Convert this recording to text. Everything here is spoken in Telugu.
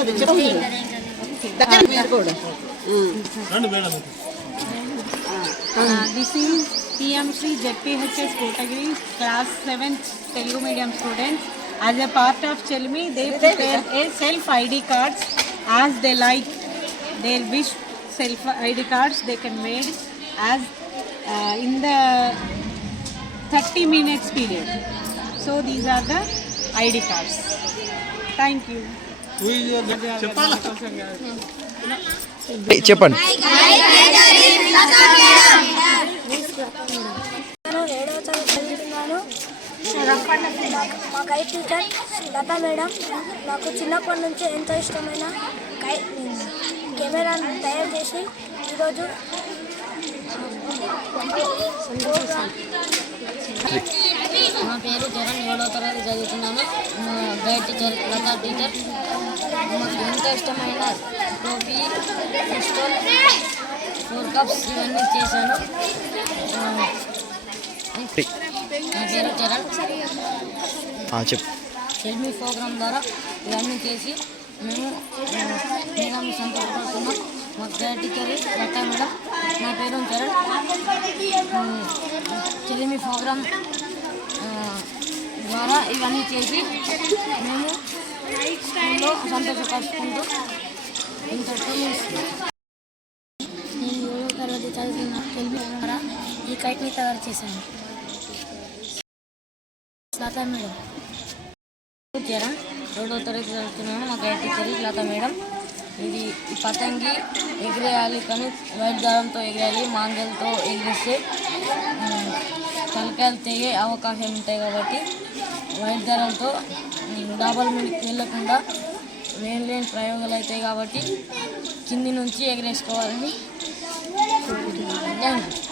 This is PMC ZPHS Kotagiri class 7th Telugu medium students. As a part of Chelmi, they prepare a self ID cards as they like their wish. Self ID cards they can make as in the 30 minutes period. So these are the ID cards. Thank you. చెప్పండి. మా గైడ్ టీచర్ లతా మేడం నాకు చిన్నప్పటి నుంచి ఎంతో ఇష్టమైన కెమెరాను తయారు చేసి ఈరోజు మా పేరు జగన్ 7వ తరగతి చదువుతున్నాను. గైడ్ టీచర్ లతా టీచర్ మాకు ఎంతో ఇష్టమైన టోపీ, పిస్టల్, 4 కప్స్ ఇవన్నీ చేశాను. నా పేరు చరణ్. సెల్ఫీ ప్రోగ్రామ్ ద్వారా ఇవన్నీ చేసి మేము సంతోషపడుతున్నాం. మా గైడ్ టీచర్ లతా మేడం. నా పేరు చరణ్. సెల్ఫీ ప్రోగ్రామ్ ద్వారా ఇవన్నీ చేసి మేము స్కూల్లో సంతోషపరుచుకుంటూ ఇంతటితో నేను 7వ తరగతి చదువుతున్న సెల్ఫీ ద్వారా ఈ కైట్ని తయారు చేశాను. లతా మేడం. చరణ్ 7వ తరగతి చదువుతున్నాను. మా గైడ్ టీచర్ లతా మేడం. ఇది పతంగి ఎగిరేయాలి కానీ వైట్ దారంతో ఎగిరేయాలి. మాంగల్తో ఎగిరిస్తే తలకాయలు తెగే అవకాశం ఉంటాయి కాబట్టి వైట్ దారంతో డాబాల మీదకి వెళ్ళకుండా లేని ప్రయోగాలు అవుతాయి కాబట్టి కింది నుంచి ఎగిరేసుకోవాలని. Thank you.